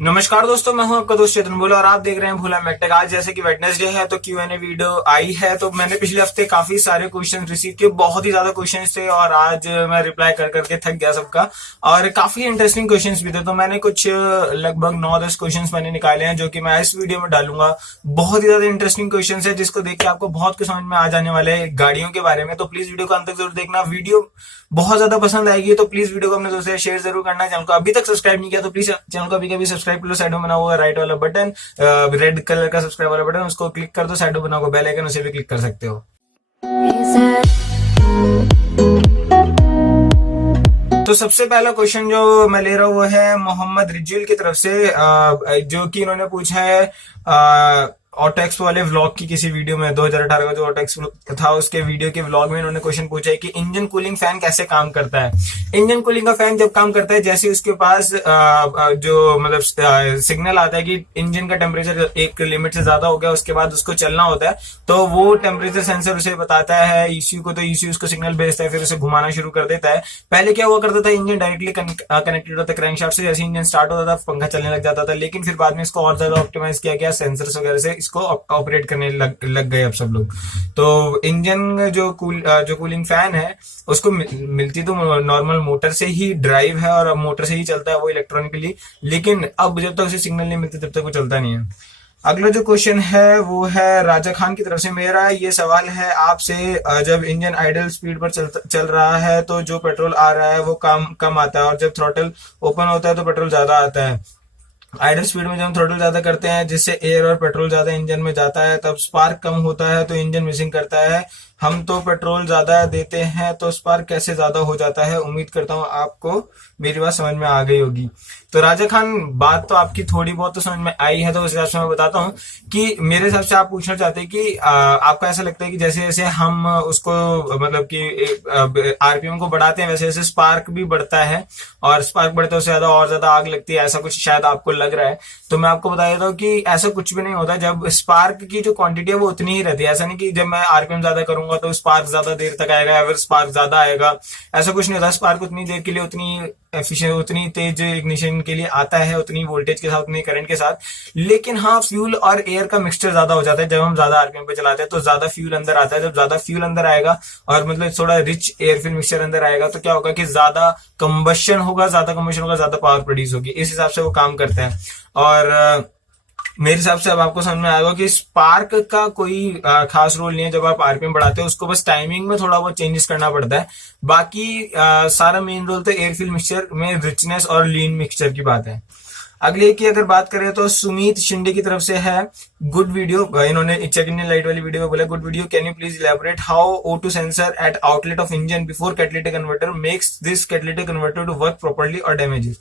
नमस्कार दोस्तों, मैं हूं आपका दोस्त चेतन बोला और आप देख रहे हैं भोला मैकटेक। आज जैसे कि वेडनेसडे है तो Q&A वीडियो आई है। तो मैंने पिछले हफ्ते काफी सारे क्वेश्चन रिसीव किए, बहुत ही ज्यादा क्वेश्चन थे और आज मैं रिप्लाई कर करके थक गया सबका। और काफी इंटरेस्टिंग क्वेश्चन भी थे, तो मैंने कुछ लगभग 9-10 क्वेश्चन मैंने निकाले हैं जो कि मैं इस वीडियो में डालूंगा। बहुत ही ज्यादा इंटरेस्टिंग क्वेश्चन है जिसको देख के आपको बहुत कुछ समझ में आ जाने वाले हैं गाड़ियों के बारे में। तो प्लीज वीडियो को अंत तक जरूर देखना, वीडियो बहुत ज्यादा पसंद आएगी। तो प्लीज वीडियो को अपने दोस्तों से शेयर जरूर करना। चैनल को अभी तक सब्सक्राइब नहीं किया तो प्लीज चैनल को अभी सब्सक्राइब कर लो। साइड में बना हुआ राइट वाला बटन, रेड कलर का सब्सक्राइब वाला बटन, उसको क्लिक कर दो। साइड में बना हुआ बेल आइकन, उसे भी क्लिक कर सकते हो। तो सबसे पहला क्वेश्चन जो मैं ले रहा हूं वो है मोहम्मद रिजुल की तरफ से, जो कि इन्होंने पूछा है ऑटोएक्सपो वाले व्लॉग की किसी वीडियो में। 2018 का जो ऑटोएक्सपो था उसके वीडियो के व्लॉग में इन्होंने क्वेश्चन पूछा है कि इंजन कूलिंग फैन कैसे काम करता है। इंजन कूलिंग का फैन जब काम करता है, जैसे उसके पास जो मतलब सिग्नल आता है कि इंजन का टेम्परेचर एक लिमिट से ज्यादा हो गया, उसके बाद उसको चलना होता है, तो वो टेम्परेचर सेंसर उसे बताता है ECU को, तो ECU उसको सिग्नल भेजता है, फिर उसे घुमाना शुरू कर देता है। पहले क्या हुआ करता था, इंजन डायरेक्टली कनेक्टेड होता है क्रैंकशाफ्ट से। जैसे इंजन स्टार्ट होता था पंखा चलने लग जाता था, लेकिन फिर बाद में इसको और ज्यादा ऑप्टिमाइज किया गया सेंसर्स वगैरह से, इसको ऑपरेट करने लग गए अब सब लोग। तो इंजन जो कूलिंग फैन है उसको मिलती तो नॉर्मल मोटर से ही ड्राइव है और अब मोटर से ही चलता है वो इलेक्ट्रॉनिकली, लेकिन अब जब तक उसे सिग्नल नहीं मिलती तब तक वो चलता नहीं है। अगला जो क्वेश्चन है वो है राजा खान की तरफ से। मेरा ये सवाल है आपसे, जब इंजन आइडल स्पीड पर चल रहा है तो जो पेट्रोल आ रहा है वो कम आता है, और जब थ्रॉटल ओपन होता है तो पेट्रोल ज्यादा आता है। आइडल स्पीड में जब हम थ्रोटल ज्यादा करते हैं जिससे एयर और पेट्रोल ज्यादा इंजन में जाता है, तब स्पार्क कम होता है तो इंजन मिसिंग करता है। हम तो पेट्रोल ज्यादा देते हैं तो स्पार्क कैसे ज्यादा हो जाता है। उम्मीद करता हूं आपको मेरी बात समझ में आ गई होगी। तो राजा खान, बात तो आपकी थोड़ी बहुत तो समझ में आई है, तो उस हिसाब से मैं बताता हूं कि मेरे हिसाब से आप पूछना चाहते हैं कि आपको ऐसा लगता है कि जैसे जैसे हम उसको मतलब कि RPM को बढ़ाते हैं वैसे वैसे स्पार्क भी बढ़ता है, और स्पार्क बढ़ते उससे ज्यादा और ज्यादा आग लगती है, ऐसा कुछ शायद आपको लग रहा है। तो मैं आपको बता देता हूँ कि ऐसा कुछ भी नहीं होता। जब स्पार्क की जो क्वांटिटी है वो उतनी ही रहती है, ऐसा नहीं कि जब मैं RPM ज्यादा करूंगा तो स्पार्क ज्यादा देर तक आएगा या फिर स्पार्क ज्यादा आएगा, ऐसा कुछ नहीं होता। स्पार्क उतनी देर के लिए उतनी एफिशिएंट, उतनी तेज इग्निशन के लिए आता है, उतनी वोल्टेज के साथ, उतनी करंट के साथ। लेकिन हाँ, फ्यूल और एयर का मिक्सचर ज्यादा हो जाता है जब हम ज्यादा RPM पे चलाते हैं, तो ज्यादा फ्यूल अंदर आता है। जब ज्यादा फ्यूल अंदर आएगा और मतलब थोड़ा रिच एयर फ्यूल मिक्सचर अंदर आएगा तो क्या होगा कि ज्यादा कंबशन होगा, ज्यादा पावर प्रोड्यूस होगी। इस हिसाब से वो काम करता है। और मेरे हिसाब से अब आपको समझ में आएगा कि स्पार्क का कोई खास रोल नहीं है जब आप RPM बढ़ाते हो, उसको बस टाइमिंग में थोड़ा बहुत चेंजेस करना पड़ता है। बाकी सारा मेन रोल तो एयर फ्यूल मिक्सचर में रिचनेस और लीन मिक्सचर की बात है। अगले की अगर बात करें तो सुमीत शिंदे की तरफ से है, गुड वीडियो। इन्होंने चेक इंजन लाइट वाली वीडियो में बोला good video, can you please elaborate how O2 sensor at outlet of engine before catalytic converter makes this catalytic converter to work properly और डैमेजेस।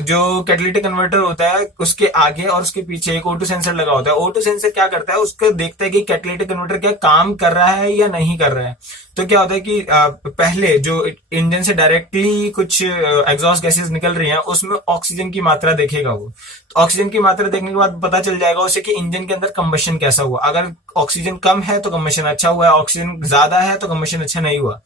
जो कैटलिटिक कन्वर्टर होता है उसके आगे और उसके पीछे एक O2 सेंसर लगा होता है। O2 सेंसर क्या करता है, उसको देखता है कि कैटलिटिक कन्वर्टर क्या काम कर रहा है या नहीं कर रहा है। तो क्या होता है कि पहले जो इंजन से डायरेक्टली कुछ एग्जॉस्ट गैसेस निकल रही हैं उसमें ऑक्सीजन की मात्रा देखेगा वो। तो ऑक्सीजन की मात्रा देखने के बाद पता चल जाएगा उसे कि इंजन के अंदर कंबशन कैसा हुआ। अगर ऑक्सीजन कम है तो कंबशन अच्छा हुआ है, ऑक्सीजन ज्यादा है तो कंबशन अच्छा नहीं हुआ।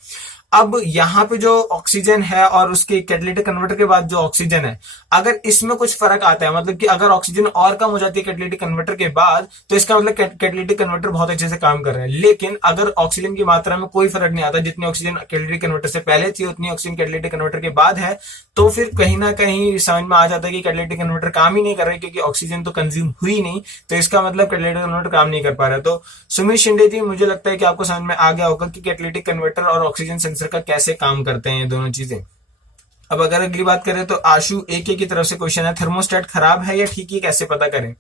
अब यहाँ पे जो ऑक्सीजन है और उसके कैटलिटिक कन्वर्टर के बाद जो ऑक्सीजन है, अगर इसमें कुछ फर्क आता है, मतलब कि अगर ऑक्सीजन और कम हो जाती है कैटलिटिक कन्वर्टर के बाद, तो इसका मतलब कैटलिटिक कन्वर्टर बहुत अच्छे से काम कर रहा है। लेकिन अगर ऑक्सीजन की मात्रा में कोई फर्क नहीं आता, जितनी ऑक्सीजन कैटलिटिक कन्वर्टर से पहले थी उतनी ऑक्सीजन कैटलिटिक कन्वर्टर के बाद है, तो फिर कहीं ना कहीं समझ में आ जाता है कि कैटलिटिक कन्वर्टर काम ही नहीं कर रहा है, क्योंकि ऑक्सीजन तो कंज्यूम हुई नहीं, तो इसका मतलब कैटलिटिक कन्वर्टर काम नहीं कर पा रहा है। तो सुमित शिंदे जी, मुझे लगता है कि आपको समझ में आ गया होगा कि कैटलिटिक कन्वर्टर और ऑक्सीजन सेंसर का कैसे काम करते हैं ये दोनों चीजें। अब अगर अगली बात करें तो आशु AK की तरफ से क्वेश्चन है, थर्मोस्टेट खराब है या ठीक है, कैसे पता करें।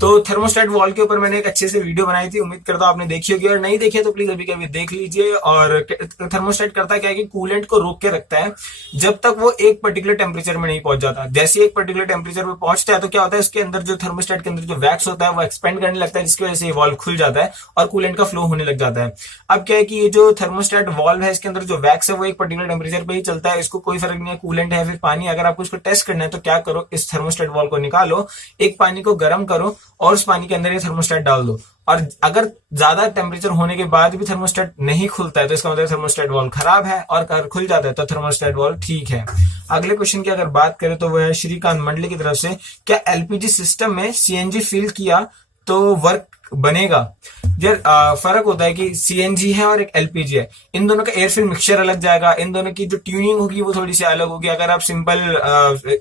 तो थर्मोस्टेट वॉल के ऊपर मैंने एक अच्छे से वीडियो बनाई थी, उम्मीद करता हूं आपने देखी होगी, और नहीं देखी तो प्लीज अभी कभी देख लीजिए। और थर्मोस्टेट करता क्या है कि कूलेंट को रोक के रखता है जब तक वो एक पर्टिकुलर टेम्परेचर में नहीं पहुंच जाता। जैसे एक पर्टिकुलर टेम्परेचर पे पहुंचता है तो क्या होता है, उसके अंदर जो थर्मोस्टेट के अंदर जो वैक्स होता है वो एक्सपेंड करने लगता है, जिसकी वजह से वॉल्व खुल जाता है और कूलेंट का फ्लो होने लग जाता है। अब क्या है कि ये जो थर्मोस्टेट वॉल्व है इसके अंदर जो वैक्स है वो एक पर्टिकुलर टेम्परेचर पे ही चलता है, इसको कोई फर्क नहीं है कूलेंट है, फिर पानी, अगर आपको इसको टेस्ट करना है तो क्या करो, इस थर्मोस्टेट वॉल्व को निकालो, एक पानी को गर्म करो और उस पानी के अंदर ये थर्मोस्टेट डाल दो। और अगर ज्यादा टेम्परेचर होने के बाद भी थर्मोस्टेट नहीं खुलता है तो इसका मतलब थर्मोस्टेट वॉल्व खराब है, और अगर खुल जाता है तो थर्मोस्टेट वॉल्व ठीक है। अगले क्वेश्चन की अगर बात करें तो वो है श्रीकांत मंडली की तरफ से, क्या एलपीजी सिस्टम में सीएनजी फिल किया तो वर्क बनेगा? यार फर्क होता है कि सीएनजी है और एक एलपीजी है, इन दोनों का एयर फिल मिक्सचर अलग जाएगा, इन दोनों की जो ट्यूनिंग होगी वो थोड़ी सी अलग होगी। अगर आप सिंपल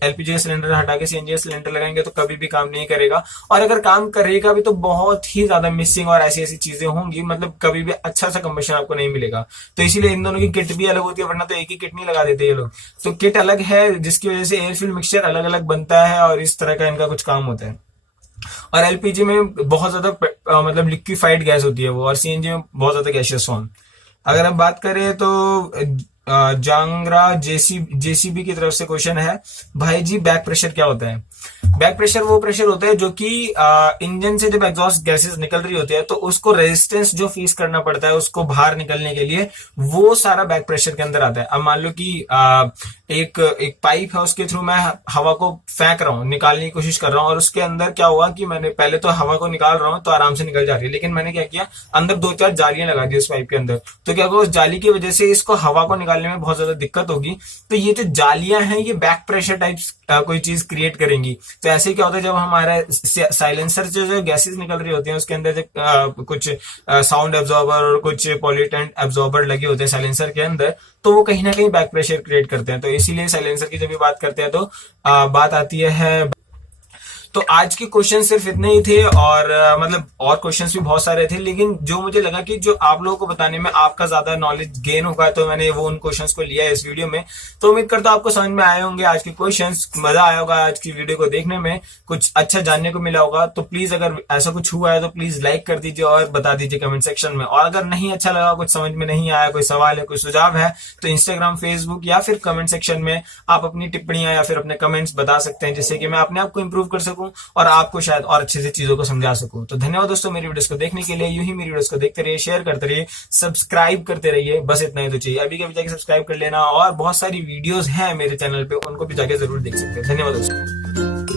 एलपीजी का सिलेंडर हटा के सीएनजी का सिलेंडर लगाएंगे तो कभी भी काम नहीं करेगा, और अगर काम करेगा भी तो बहुत ही ज्यादा मिसिंग और ऐसी ऐसी चीजें होंगी, मतलब कभी भी अच्छा सा कंबशन आपको नहीं मिलेगा। तो इसीलिए इन दोनों की किट भी अलग होती है, वरना तो एक ही किट नहीं लगा देते ये लोग। तो किट अलग है जिसकी वजह से एयर फिल मिक्सचर अलग अलग बनता है, और इस तरह का इनका कुछ काम होता है। और एलपीजी में बहुत ज्यादा मतलब लिक्विफाइड गैस होती है वो, और सीएनजी में बहुत ज्यादा गैसियस फॉर्म। अगर हम बात करें तो जांगरा जेसीबी की तरफ से क्वेश्चन है, भाई जी बैक प्रेशर क्या होता है? बैक प्रेशर वो प्रेशर होता है जो कि इंजन से जब एग्जॉस्ट गैसेस निकल रही होती है तो उसको रेजिस्टेंस जो फेस करना पड़ता है उसको बाहर निकलने के लिए, वो सारा बैक प्रेशर के अंदर आता है। अब मान लो कि एक पाइप है, उसके थ्रू मैं हवा को फेंक रहा हूँ, निकालने की कोशिश कर रहा हूँ, और उसके अंदर क्या हुआ कि मैंने पहले तो हवा को निकाल रहा हूँ तो आराम से निकल जा रही है, लेकिन मैंने क्या किया, अंदर 2-4 जालियां लगा दी उस पाइप के अंदर, तो क्या होगा, उस जाली की वजह से इसको हवा को निकालने में बहुत ज्यादा दिक्कत होगी। तो ये जो जालियां हैं ये बैक प्रेशर टाइप्स कोई चीज क्रिएट करेंगी। तो ऐसे क्या होता है, जब हमारा साइलेंसर से जो गैसेस निकल रही होती हैं उसके अंदर कुछ साउंड एब्जॉर्बर और कुछ पॉल्यूटेंट एब्जॉर्बर लगे होते हैं साइलेंसर के अंदर, तो वो कहीं ना कहीं बैक प्रेशर क्रिएट करते हैं। तो इसीलिए साइलेंसर की जब भी बात करते हैं तो बात आती है। तो आज के क्वेश्चन सिर्फ इतने ही थे, और मतलब और क्वेश्चंस भी बहुत सारे थे, लेकिन जो मुझे लगा कि जो आप लोगों को बताने में आपका ज्यादा नॉलेज गेन होगा तो मैंने वो उन क्वेश्चंस को लिया है इस वीडियो में। तो उम्मीद करता हूं आपको समझ में आए होंगे आज के क्वेश्चंस, मजा आया होगा आज की वीडियो को देखने में, कुछ अच्छा जानने को मिला होगा। तो प्लीज अगर ऐसा कुछ हुआ है तो प्लीज लाइक कर दीजिए और बता दीजिए कमेंट सेक्शन में। और अगर नहीं अच्छा लगा, कुछ समझ में नहीं आया, कोई सवाल है, कोई सुझाव है, तो इंस्टाग्राम, फेसबुक या फिर कमेंट सेक्शन में आप अपनी टिप्पणियां या फिर अपने कमेंट्स बता सकते हैं, जिससे कि मैं अपने आप को इंप्रूव कर सकूं और आपको शायद और अच्छे से चीजों को समझा सकूं। तो धन्यवाद दोस्तों मेरी वीडियोस को देखने के लिए। यूं ही मेरी वीडियोस को देखते रहिए, शेयर करते रहिए, सब्सक्राइब करते रहिए, बस इतना ही तो चाहिए। अभी के अभी जाके सब्सक्राइब कर लेना, और बहुत सारी वीडियोस हैं मेरे चैनल पे, उनको भी जाके जरूर देख सकते हैं। धन्यवाद दोस्तों।